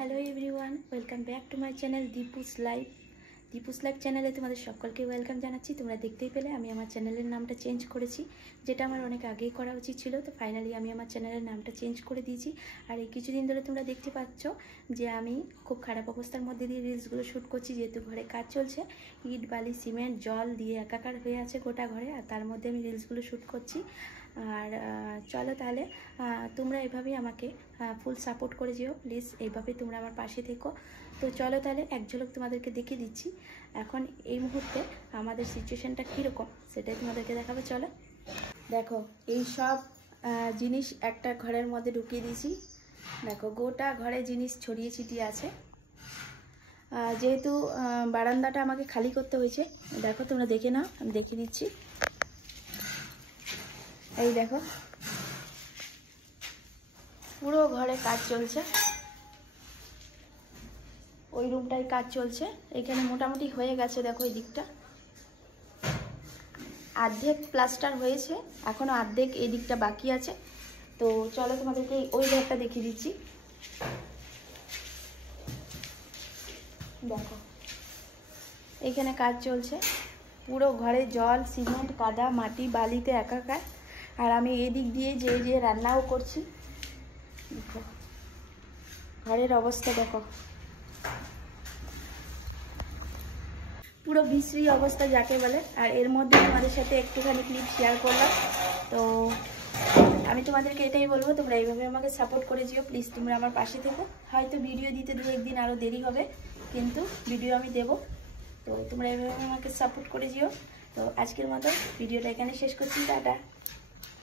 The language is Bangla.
Hello everyone, welcome back to my channel Deepu's live চ্যানেলে তোমাদের সকলকে ওয়েলকাম জানাচ্ছি। তোমরা দেখতেই পেলে আমি আমার চ্যানেলের নামটা চেঞ্জ করেছি, যেটা আমার অনেক আগেই করা উচিত ছিল। তো ফাইনালি আমি আমার চ্যানেলের নামটা চেঞ্জ করে দিয়েছি। আর এই কিছুদিন ধরে তোমরা দেখতে পাচ্ছ যে আমি খুব খারাপ অবস্থার মধ্যে দিয়ে রিলসগুলো শ্যুট করছি, যেহেতু ঘরে কাজ চলছে। ইট বালি সিমেন্ট জল দিয়ে একাকার হয়ে আছে গোটা ঘরে, আর তার মধ্যে আমি রিলসগুলো শ্যুট করছি। আর চলো তাহলে তোমরা এভাবেই আমাকে ফুল সাপোর্ট করে যেও প্লিজ, এইভাবে তোমরা আমার পাশে থেকো। তো চলো তাহলে এক ঝলক তোমাদেরকে দেখিয়ে দিচ্ছি এখন এই মুহূর্তে আমাদের সিচুয়েশানটা কীরকম, সেটাই তোমাদেরকে দেখাবো। চলো দেখো, এই সব জিনিস একটা ঘরের মধ্যে ঢুকিয়ে দিয়েছি। দেখো গোটা ঘরে জিনিস ছড়িয়ে ছিটিয়ে আছে, যেহেতু বারান্দাটা আমাকে খালি করতে হয়েছে। দেখো তোমরা দেখে নাও, আমি দেখিয়ে দিচ্ছি। এই দেখো পুরো ঘরে কাজ চলছে, ওই রুমটায় কাজ চলছে। এখানে মোটামুটি হয়ে গেছে, দেখো এই দিকটা অর্ধেক প্লাস্টার হয়েছে, এখনো অর্ধেক এই দিকটা বাকি আছে। তো চলো তোমাদেরকে ওই ঘরটা দেখিয়ে দিচ্ছি। দেখো এইখানে কাজ চলছে, পুরো ঘরে জল সিমেন্ট কাদা মাটি বালিতে একাকার। আর আমি এই দিক দিয়ে যে রান্নাও করছি। দেখো ঘরের অবস্থা, দেখো পুরো বিশ্রী অবস্থা যাকে বলে। আর এর মধ্যে তোমাদের সাথে একটুখানি ক্লিপ শেয়ার করলাম। তো আমি তোমাদেরকে এটাই বলবো, তোমরা এইভাবে আমাকে সাপোর্ট করে যেও প্লিজ, তোমরা আমার পাশে থেকো। হয়তো ভিডিও দিতে 2-1 দিন আরও দেরি হবে, কিন্তু ভিডিও আমি দেবো। তো তোমরা এইভাবে আমাকে সাপোর্ট করে যেও। তো আজকের মতো ভিডিওটা এখানে শেষ করছি, টাটা।